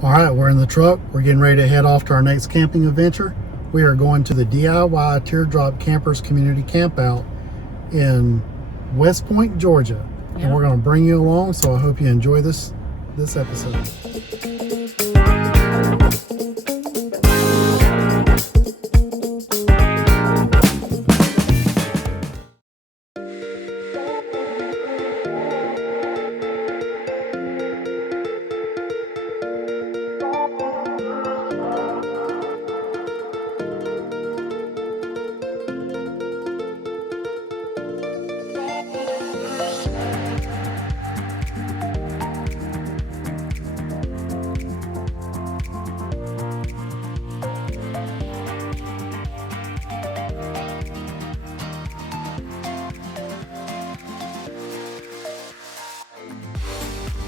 All right, we're in the truck. We're getting ready to head off to our next camping adventure. We are going to the DIY Teardrop Campers Community Campout in West Point, Georgia. Yep. And we're going to bring you along, so I hope you enjoy this episode.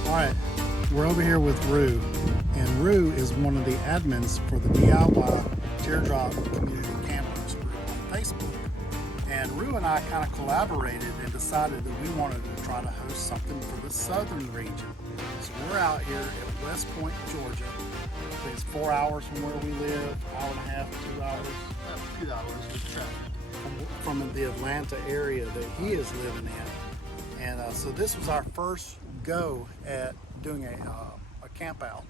All right, we're over here with Rue, and Rue is one of the admins for the DIY Teardrop Community Campers group on Facebook. And Rue and I kind of collaborated and decided that we wanted to try to host something for the southern region. So we're out here at West Point, Georgia. I think it's 4 hours from where we live, hour and a half, 2 hours. 2 hours with traffic. From the Atlanta area that he is living in. And so this was our first go at doing a camp out.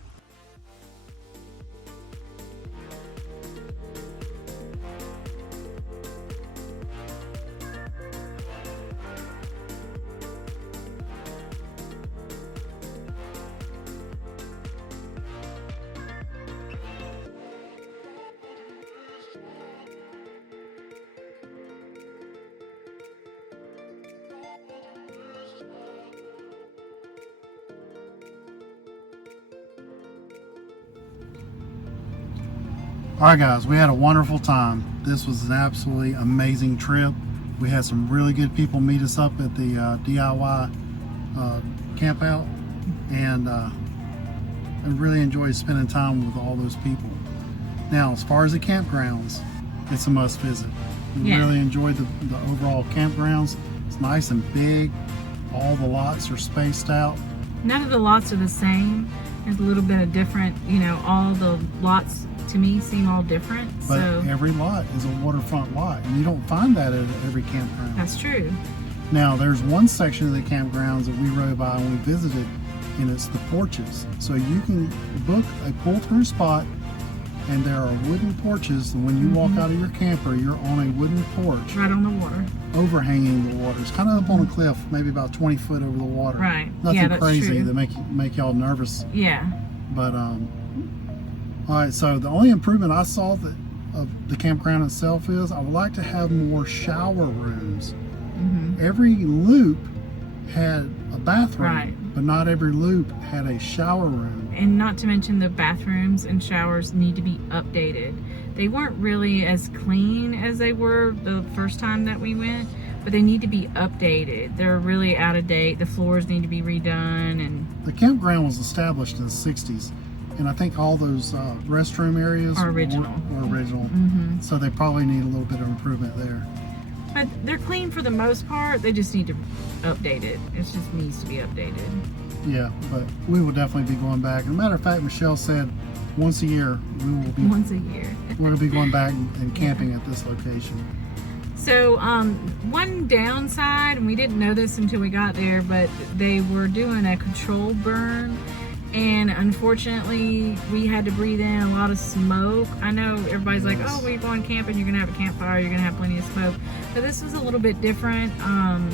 All right, guys, we had a wonderful time. This was an absolutely amazing trip. We had some really good people meet us up at the DIY camp out, and I really enjoyed spending time with all those people. Now, as far as the campgrounds, it's a must visit. We really enjoyed the overall campgrounds. It's nice and big. All the lots are spaced out. None of the lots are the same. There's a little bit of different, all the lots to me seem all different. But every lot is a waterfront lot, and you don't find that at every campground. That's true. Now, there's one section of the campgrounds that we rode by and we visited, and it's the porches. So you can book a pull-through spot, and there are wooden porches, and when you walk out of your camper, you're on a wooden porch. Right on the water. Overhanging the water. It's kind of up on a cliff, maybe about 20 foot over the water. Right. Nothing that's crazy true. that make y'all nervous. Yeah. But, all right, so the only improvement I saw of the campground itself is I would like to have more shower rooms. Every loop had a bathroom, but not every loop had a shower room. And not to mention the bathrooms and showers need to be updated. They weren't really as clean as they were the first time that we went, but they need to be updated. They're really out of date. The floors need to be redone. And the campground was established in the 60s. And I think all those restroom areas are original. Were original. So they probably need a little bit of improvement there. But they're clean for the most part. They just need to update it. It just needs to be updated. Yeah, but we will definitely be going back. As a matter of fact, Michelle said once a year we will be. Once a year. We're going to be going back and camping at this location. So one downside, and we didn't know this until we got there, but they were doing a controlled burn. And unfortunately, we had to breathe in a lot of smoke. I know everybody's like, oh, we're going camping, you're going to have a campfire, you're going to have plenty of smoke. But this was a little bit different.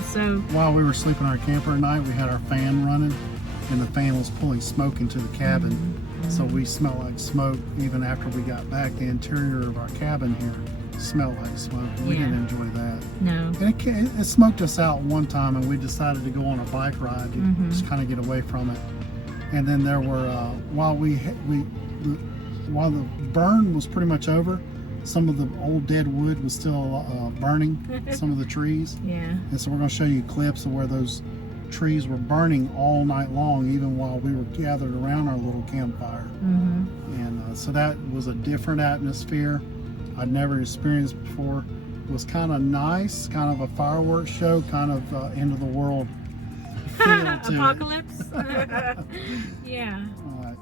So while we were sleeping in our camper at night, we had our fan running, and the fan was pulling smoke into the cabin. So we smelled like smoke even after we got back. The interior of our cabin here smelled like smoke. We didn't enjoy that. No. And it smoked us out one time, and we decided to go on a bike ride to just kind of get away from it. And then there were, while the burn was pretty much over, some of the old dead wood was still burning, some of the trees. Yeah. And so we're going to show you clips of where those trees were burning all night long, even while we were gathered around our little campfire. And so that was a different atmosphere I'd never experienced before. It was kind of nice, kind of a fireworks show, kind of end of the world feel to Apocalypse. it. Yeah. All right.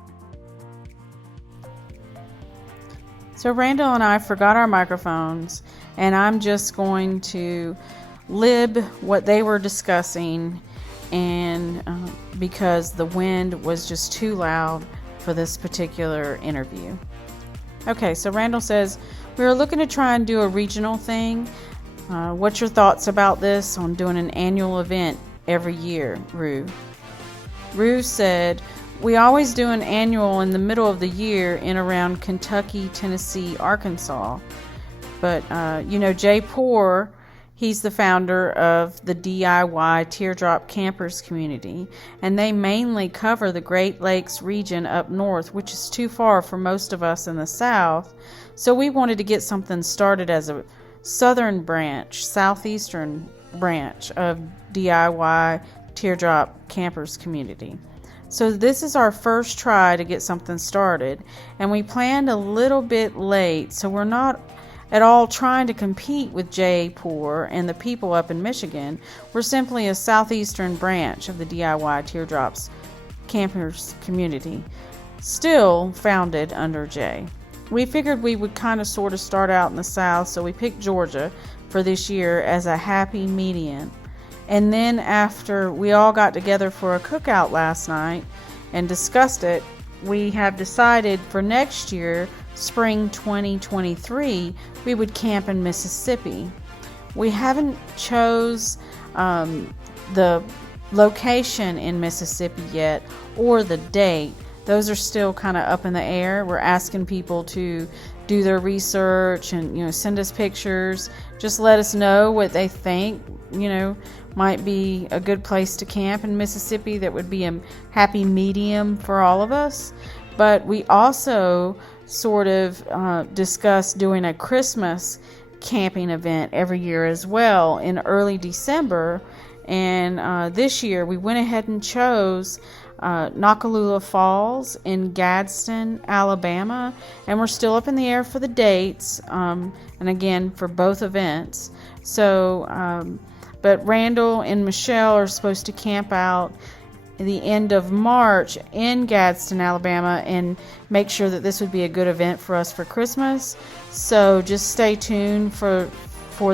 So Randall and I forgot our microphones, and I'm just going to lib what they were discussing, and because the wind was just too loud for this particular interview. Okay, so Randall says, we were looking to try and do a regional thing. What's your thoughts about this on doing an annual event every year, Rue? Rue said, we always do an annual in the middle of the year in around Kentucky, Tennessee, Arkansas. But, Jay Poor, he's the founder of the DIY Teardrop Campers community, and they mainly cover the Great Lakes region up north, which is too far for most of us in the south. So we wanted to get something started as a southeastern branch of DIY Teardrop Campers community. So this is our first try to get something started, and we planned a little bit late, so we're not at all trying to compete with Jay Poor and the people up in Michigan. We're simply a southeastern branch of the DIY Teardrops Campers community, still founded under Jay. We figured we would kind of sort of start out in the south, so we picked Georgia for this year as a happy median. And then after we all got together for a cookout last night and discussed it, we have decided for next year, spring 2023, we would camp in Mississippi. We haven't chose the location in Mississippi yet or the date. Those are still kind of up in the air. We're asking people to do their research and send us pictures. Just let us know what they think might be a good place to camp in Mississippi that would be a happy medium for all of us. But we also sort of discussed doing a Christmas camping event every year as well in early December. And this year we went ahead and chose Nakalula Falls in Gadsden, Alabama, and we're still up in the air for the dates, and again for both events. So but Randall and Michelle are supposed to camp out at the end of March in Gadsden, Alabama, and make sure that this would be a good event for us for Christmas. So just stay tuned for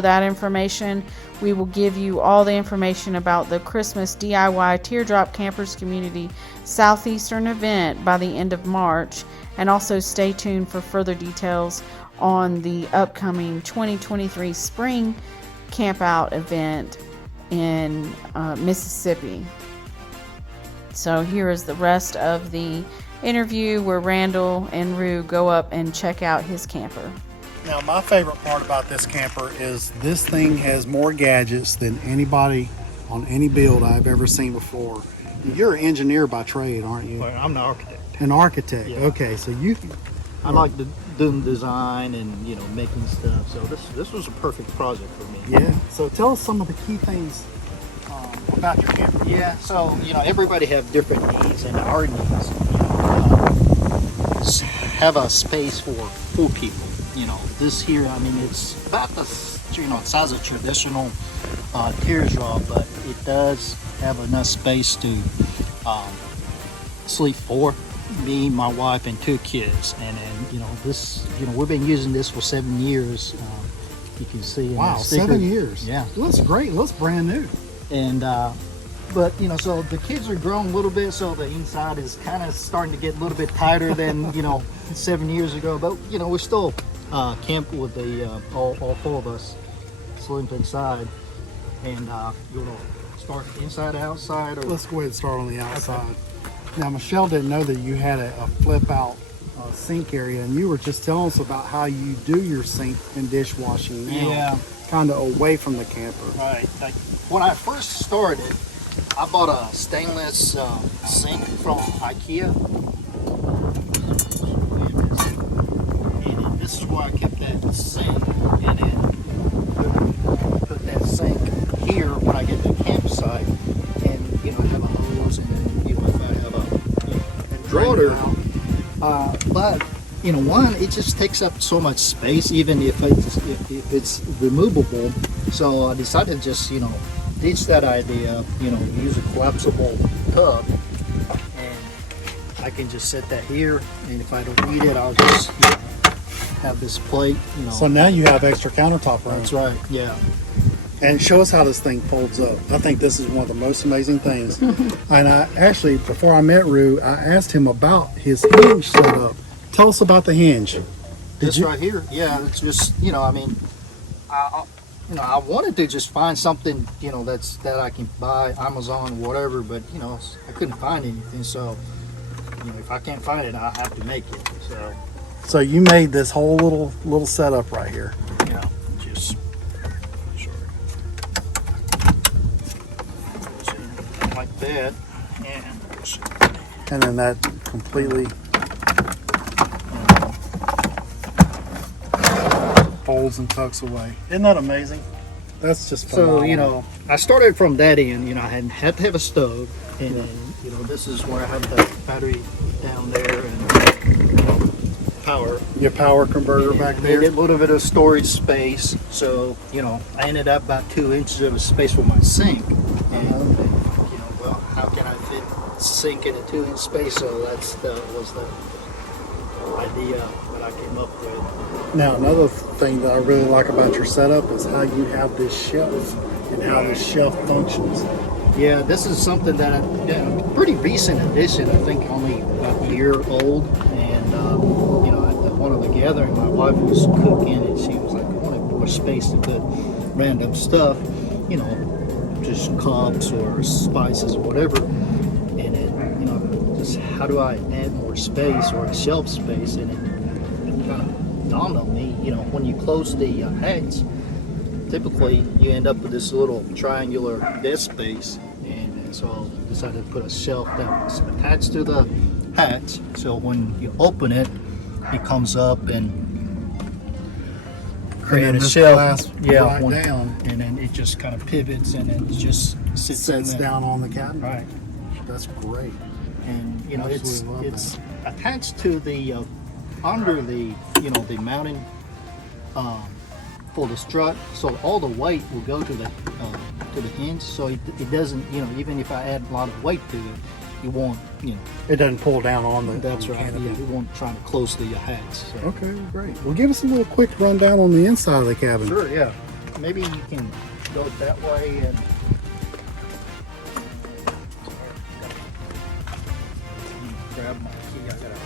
that information. We will give you all the information about the Christmas DIY Teardrop Campers Community Southeastern event by the end of March, and also stay tuned for further details on the upcoming 2023 Spring Camp Out event in Mississippi. So here is the rest of the interview where Randall and Rue go up and check out his camper. Now, my favorite part about this camper is this thing has more gadgets than anybody on any build I've ever seen before. You're an engineer by trade, aren't you? Well, I'm an architect. An architect, Yeah. Okay. So you... I like doing design and making stuff. So this was a perfect project for me. Yeah. So tell us some of the key things about your camper. Yeah. So everybody have different needs, and our needs have a space for 4 people. This here, it's about the size of traditional teardrop, but it does have enough space to sleep 4. Me, my wife, and 2 kids, and then this. We've been using this for 7 years. You can see. Wow, 7 years. Yeah, that's great. Looks brand new. And but so the kids are growing a little bit, so the inside is kind of starting to get a little bit tighter than 7 years ago. But we're still camp with the all 4 of us sleep inside, and you want to start inside, outside, or let's go ahead and start on the outside. Okay. Now, Michelle didn't know that you had a flip-out sink area, and you were just telling us about how you do your sink and dishwashing now. Yeah. Kind of away from the camper. Right. Like when I first started, I bought a stainless sink from IKEA. And this is where I kept that sink, and then put that sink here when I get to the campsite, and have a hose, and then if I have a drawer. But one, it just takes up so much space, even if it's removable. So I decided to just ditch that idea. Use a collapsible tub, and I can just set that here. And if I don't need it, I'll just have this plate, you know. So now you have extra countertop room. That's right, yeah. And show us how this thing folds up. I think this is one of the most amazing things. And I actually, before I met Rue, I asked him about his hinge setup. Tell us about the hinge. This right here, yeah, it's just, you know, I mean, I wanted to just find something, you know, that I can buy Amazon, whatever, but you know, I couldn't find anything. So, you know, if I can't find it, I have to make it. So you made this whole little setup right here. Yeah, just sure. Like that, And then that completely folds and tucks away. Isn't that amazing? That's just phenomenal. So, you know, I started from that end. You know, I had to have a stove, and then, you know, this is where I have the battery down there and, you know, power. Your power converter back there. Needed a little bit of storage space. So, you know, I ended up about 2 inches of a space for my sink. And, you know, well, how can I fit sink in a 2-inch space? So was the idea that I came up with. Now, another thing that I really like about your setup is how you have this shelf and how this shelf functions. Yeah, this is something that a pretty recent addition. I think only about a year old. And you know, at one of the gatherings, my wife was cooking, and she was like, "I wanted more space to put random stuff, you know, just cups or spices or whatever." And it, you know, just how do I add more space or a shelf space? And it kind of dawned on me, you know, when you close the hatch, typically you end up with this little triangular desk space, and so I decided to put a shelf that was attached to the hatch, so when you open it, it comes up and create a shelf, right down, and then it just kind of pivots and then it just sits down on the cabinet. Right. That's great. And you know, Absolutely it's attached to the under the, you know, the mounting for the strut, so all the weight will go to the hinge, so it doesn't, you know, even if I add a lot of weight to it, it won't, you know. It doesn't pull down on the That's on the right. canopy. Yeah, it won't try to close the hatch. So. Okay, great. Well, give us a little quick rundown on the inside of the cabin. Sure, yeah. Maybe you can go that way and. Grab my key. I gotta.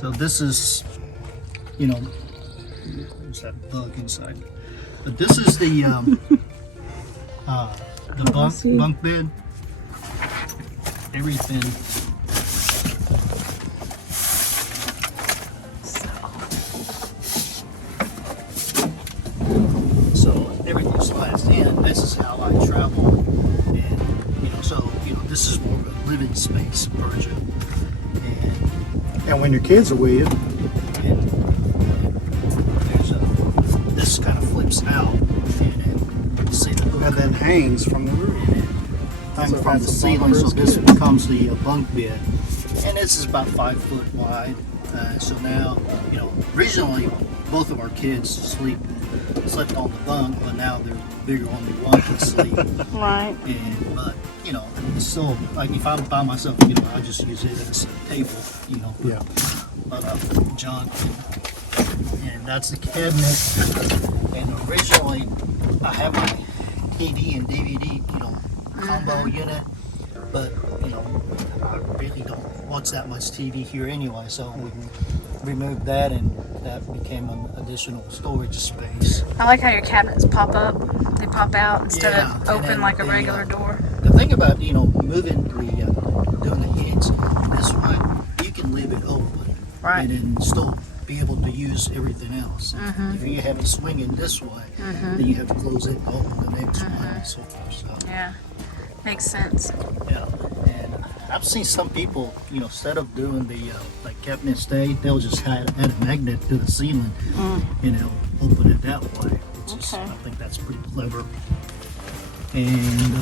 So this is, you know, there's that bug inside. But this is the bunk bed. Everything. So everything slides in. This is how I travel, and you know, so you know, this is more of a living space version. And when your kids are with you, And there's this kind of flips out, and see the hook. and then hangs from the roof. Hang So from the that's a ceiling, bunk so for this kids. becomes the bunk bed, and this is about 5 foot wide. So now, you know, originally both of our kids slept on the bunk, but now they're bigger, only one can sleep. Right. But you know, it's still like if I'm by myself, you know, I just use it as a table, you know, Yeah. junk, and that's the cabinet. And originally, I have my TV and DVD, you know, combo unit, but you know, I really don't watch that much TV here anyway, so we removed that, and that became an additional storage space. I like how your cabinets pop up. They pop out instead Yeah, of and open then like a the, regular door. The thing about, you know, moving doing the hinge this way, you can leave it open, Right. and then still be able to use everything else. If you have it swinging this way, then you have to close it and open the next one, and so forth. So, Yeah. Makes sense. yeah, and I've seen some people, you know, instead of doing the like cabinet stay, they'll just add a magnet to the ceiling, and they'll open it that way. Which is, Okay. I think that's pretty clever. And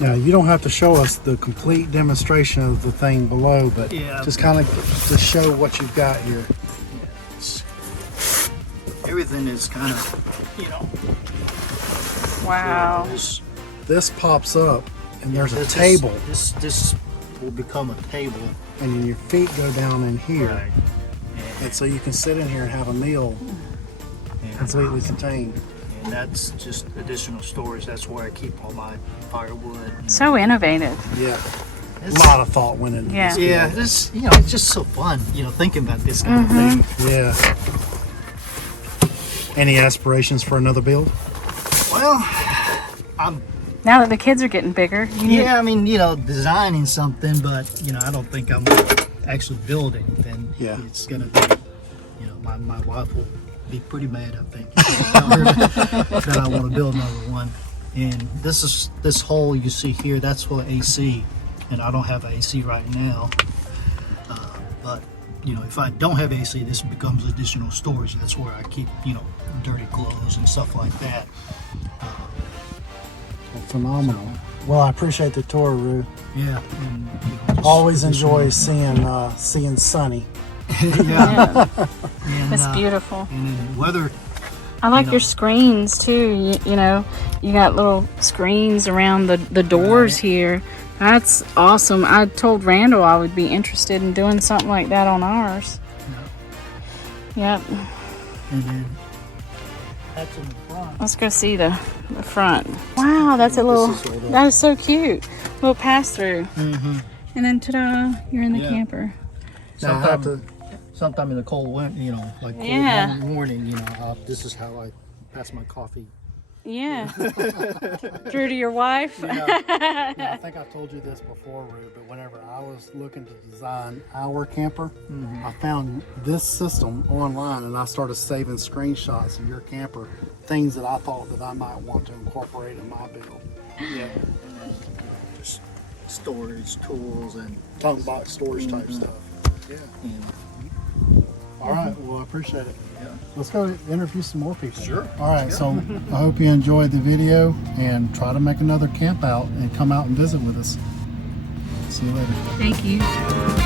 Now, you don't have to show us the complete demonstration of the thing below, but Yeah. just kind of to show what you've got here. Everything is kind of, Wow. This pops up, and there's a this- table, This will become a table. and then your feet go down in here. Right. And so you can sit in here and have a meal completely contained. And that's just additional storage. That's where I keep all my firewood. So innovative. Yeah. A It's- lot of thought went into Yeah. this. Yeah, this, it's just so fun, thinking about this kind of thing. Yeah. Any aspirations for another build? Well, I'm Now that the kids are getting bigger, you need, Yeah, I mean, designing something, but I don't think I'm gonna actually build anything. Yeah. It's gonna be, my wife will be pretty mad, I think, if I tell her that I want to build another one. And this hole you see here, that's for AC, and I don't have AC right now. But if I don't have AC, this becomes additional storage. That's where I keep, dirty clothes and stuff like that. Phenomenal. Well, I appreciate the tour, Rue. Yeah. And, just Always additional- enjoy seeing Sunny. yeah. yeah, And, it's beautiful. And then weather, I like know. your screens too. You got little screens around the doors Right. here. That's awesome. I told Randall I would be interested in doing something like that on ours. Yep. and then that's in the front. Let's go see the front. Wow, that's a little. is all the- That is so cute. Little pass through, Mm-hmm. and then ta-da! You're in the Yeah. camper. Sometime in the cold winter, like cold Yeah. morning, this is how I pass my coffee. Yeah. Through to your wife. I think I told you this before, Rue, but whenever I was looking to design our camper, I found this system online, and I started saving screenshots of your camper, things that I thought that I might want to incorporate in my build. Yeah. And then just storage, tools, and Tongue box storage type stuff. Yeah. All right. Well, I appreciate it. Yeah. Let's go interview some more people. Sure. All right. So I hope you enjoyed the video, and try to make another camp out and come out and visit with us. See you later. Thank you.